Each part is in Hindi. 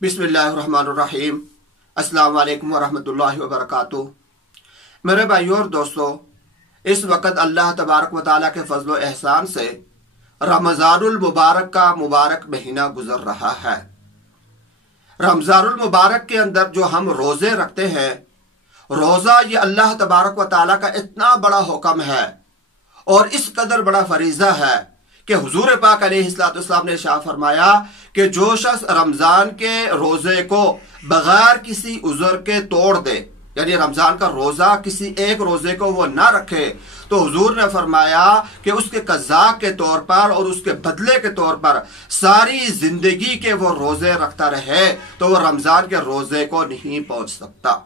बिस्मिल्लाहिर्रहमानिर्रहीम। अस्सलाम वालेकुम वरहमतुल्लाहि वबरकातुहू। मेरे भाइयों और दोस्तों, इस वक्त अल्लाह तबारक व तआला के फजल व एहसान से रमज़ानुल मुबारक का मुबारक महीना गुजर रहा है। रमज़ानुल मुबारक के अंदर जो हम रोज़े रखते हैं, रोज़ा ये अल्लाह तबारक व तआला का इतना बड़ा हुक्म है और इस कदर बड़ा फरीज़ा है कि हुजूर पाक अलैहिस्सलाम ने इरशाद फरमाया कि जो शख्स रमज़ान के रोज़े को बगैर किसी उज़र के तोड़ दे, यानी रमज़ान का रोज़ा किसी एक रोज़े को वो ना रखे, तो हुजूर ने फरमाया कि उसके कज़ा के तौर पर और उसके बदले के तौर पर सारी ज़िंदगी के वो रोज़े रखता रहे तो वो रमज़ान के रोज़े को नहीं पहुँच सकता।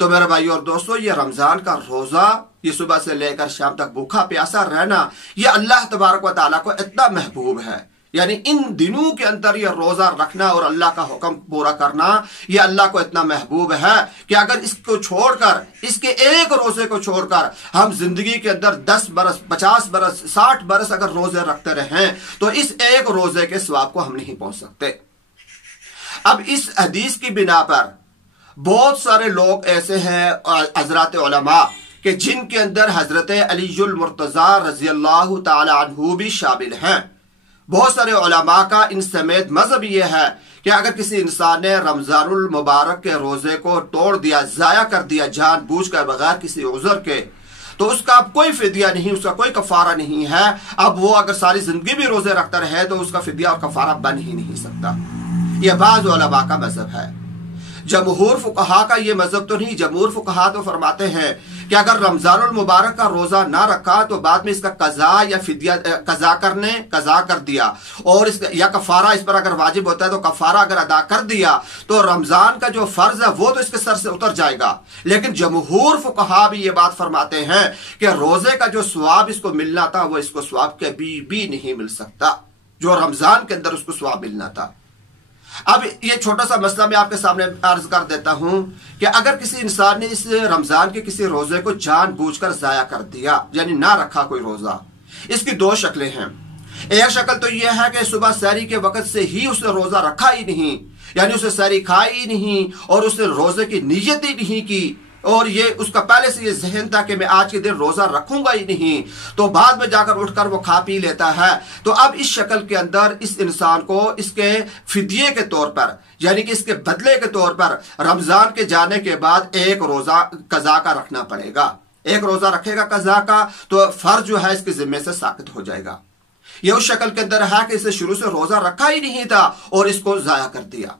तो मेरे भाइयों और दोस्तों, ये रमज़ान का रोज़ा, ये सुबह से लेकर शाम तक भूखा प्यासा रहना, ये अल्लाह तबारक व तआला को इतना महबूब है। यानी इन दिनों के अंदर ये रोज़ा रखना और अल्लाह का हुक्म पूरा करना, ये अल्लाह को इतना महबूब है कि अगर इसको छोड़कर, इसके एक रोज़े को छोड़कर हम जिंदगी के अंदर 10 बरस, 50 बरस, 60 बरस अगर रोज़े रखते रहें तो इस एक रोज़े के सवाब को हम नहीं पहुंच सकते। अब इस हदीस की बिना पर बहुत सारे लोग ऐसे हैं हजरत उलमा कि जिनके अंदर हजरत अलीयुल मुर्तज़ा रज़ियल्लाहु ताला अन्हु भी शामिल हैं। बहुत सारे उलमा का इन समेत मजहब यह है कि अगर किसी इंसान ने रमज़ानुल मुबारक के रोज़े को तोड़ दिया, ज़ाया कर दिया जानबूझकर बगैर किसी उज़र के, तो उसका अब कोई फिदिया नहीं, उसका कोई कफारा नहीं है। अब वो अगर सारी जिंदगी भी रोज़े रखता रहे तो उसका फिदिया और कफारा बन ही नहीं सकता। यह बाज़ उलमा का मजहब है। जमहूर फुकहा का ये मजहब तो नहीं। जमहूर फुकहा तो फरमाते हैं कि अगर रमज़ानुल मुबारक का रोज़ा ना रखा तो बाद में इसका कज़ा या फिदिया कज़ा कर दिया और इसका या कफ़ारा इस पर अगर वाजिब होता है तो कफ़ारा अगर अदा कर दिया तो रमज़ान का जो फ़र्ज है वो तो इसके सर से उतर जाएगा। लेकिन जमहूर फुकहा भी ये बात फरमाते हैं कि रोज़े का जो सवाब इसको मिलना था वो इसको सवाब कभी भी नहीं मिल सकता जो रमज़ान के अंदर उसको सवाब मिलना था। अब ये छोटा सा मसला मैं आपके सामने अर्ज कर देता हूं कि अगर किसी इंसान ने इस रमजान के किसी रोजे को जानबूझकर जाया कर दिया, यानी ना रखा कोई रोजा, इसकी दो शक्लें हैं। एक शक्ल तो यह है कि सुबह सहरी के वक्त से ही उसने रोजा रखा ही नहीं, यानी उसे सहरी खाई ही नहीं और उसने रोजे की नीयत ही नहीं की और ये उसका पहले से ये जहन था कि मैं आज के दिन रोजा रखूंगा ही नहीं, तो बाद में जाकर उठकर वो खा पी लेता है। तो अब इस शक्ल के अंदर इस इंसान को इसके फिदिये के तौर पर, यानी कि इसके बदले के तौर पर रमजान के जाने के बाद एक रोजा कज़ा का रखना पड़ेगा। एक रोजा रखेगा कज़ा का तो फर्ज जो है इसके जिम्मे से साबित हो जाएगा। यह उस शक्ल के अंदर है कि इसे शुरू से रोजा रखा ही नहीं था और इसको जाया कर दिया।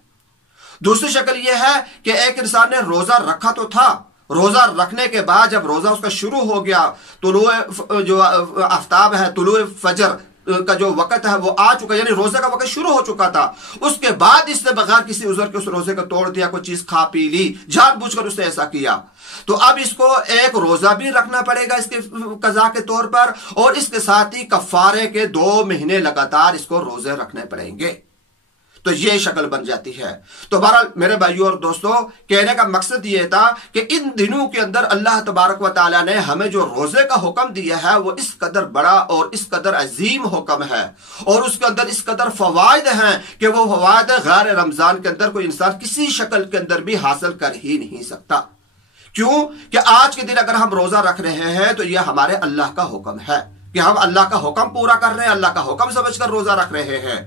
दूसरी शक्ल यह है कि एक इंसान ने रोजा रखा तो था, रोजा रखने के बाद जब रोजा उसका शुरू हो गया, तुलुए जो आफ्ताब है, तुलुए फजर का जो वक्त है वो आ चुका, यानी रोजे का वक्त शुरू हो चुका था। उसके बाद इसने बगैर किसी उज़र के उस रोजे को तोड़ दिया, कोई चीज खा पी ली, जानबूझकर उसने ऐसा किया, तो अब इसको एक रोजा भी रखना पड़ेगा इसके कज़ा के तौर पर और इसके साथ ही कफारे के 2 महीने लगातार इसको रोजे रखने पड़ेंगे। तो ये शक्ल बन जाती है। तो बहरहाल मेरे भाइयों और दोस्तों, कहने का मकसद ये था कि इन दिनों के अंदर अल्लाह तबारक व तआला ने हमें जो रोजे का हुक्म दिया है वो इस कदर बड़ा और इस कदर अजीम हुक्म है और उसके अंदर इस कदर फवायद हैं कि वो फवायद गैर रमजान के अंदर कोई इंसान किसी शक्ल के अंदर भी हासिल कर ही नहीं सकता। क्यों कि आज के दिन अगर हम रोजा रख रहे हैं तो यह हमारे अल्लाह का हुक्म है कि हम अल्लाह का हुक्म पूरा कर रहे हैं, अल्लाह का हुक्म समझकर रोजा रख रहे हैं।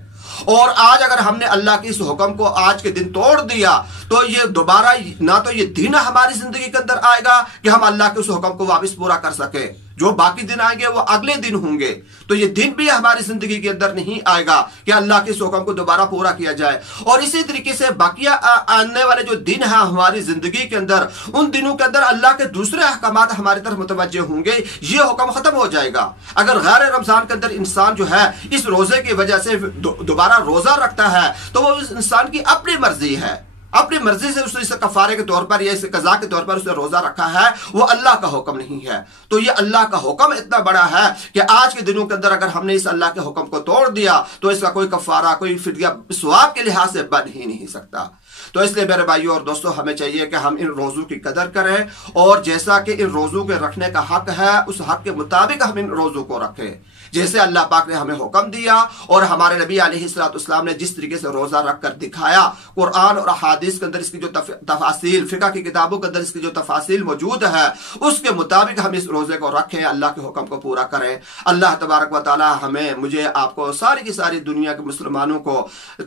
और आज अगर हमने अल्लाह के इस हुक्म को आज के दिन तोड़ दिया तो ये दोबारा ना तो ये दिन हमारी जिंदगी के अंदर आएगा कि हम अल्लाह के उस हुक्म को वापस पूरा कर सके, जो बाकी दिन आएंगे वो अगले दिन होंगे, तो ये दिन भी हमारी जिंदगी के अंदर नहीं आएगा कि अल्लाह के इस हुक्म को दोबारा पूरा किया जाए। और इसी तरीके से बाकिया आने वाले जो दिन है हमारी जिंदगी के अंदर, उन दिनों के अंदर अल्लाह के दूसरे अहकामात हमारी तरफ मुतवज्जे होंगे, ये हुक्म खत्म हो जाएगा। अगर गैर रमजान के अंदर इंसान जो है इस रोजे की वजह से दोबारा रोजा रखता है तो वो इंसान की अपनी मर्जी है, अपनी मर्जी से उसने इस कफारे के तौर पर या इस कज़ा के तौर पर उसने रोजा रखा है, वो अल्लाह का हुक्म नहीं है। तो ये अल्लाह का हुक्म इतना बड़ा है कि आज के दिनों के अंदर अगर हमने इस अल्लाह के हुक्म को तोड़ दिया तो इसका कोई कफारा, कोई फिदिया सवाब के लिहाज से बन ही नहीं सकता। तो इसलिए मेरे भाइयों और दोस्तों, हमें चाहिए कि हम इन रोज़ों की कदर करें और जैसा कि इन रोज़ों के रखने का हक है उस हक के मुताबिक हम इन रोज़ों को रखें। जैसे अल्लाह पाक ने हमें हुक्म दिया और हमारे नबी अलैहिस्सलाम ने जिस तरीके से रोज़ा रख कर दिखाया, कुरान और अहादीस के अंदर इसकी जो तफासिल, फिक़ह की किताबों के अंदर इसकी जो तफासिल मौजूद है, उसके मुताबिक हम इस रोज़े को रखें, अल्लाह के हुक्म को पूरा करें। अल्लाह तबारक व तआला हमें, मुझे, आपको, सारी की सारी दुनिया के मुसलमानों को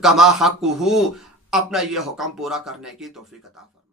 कमा हक़्क़ुहू अपना ये हुक्म पूरा करने की तौफीक अता फरमाए।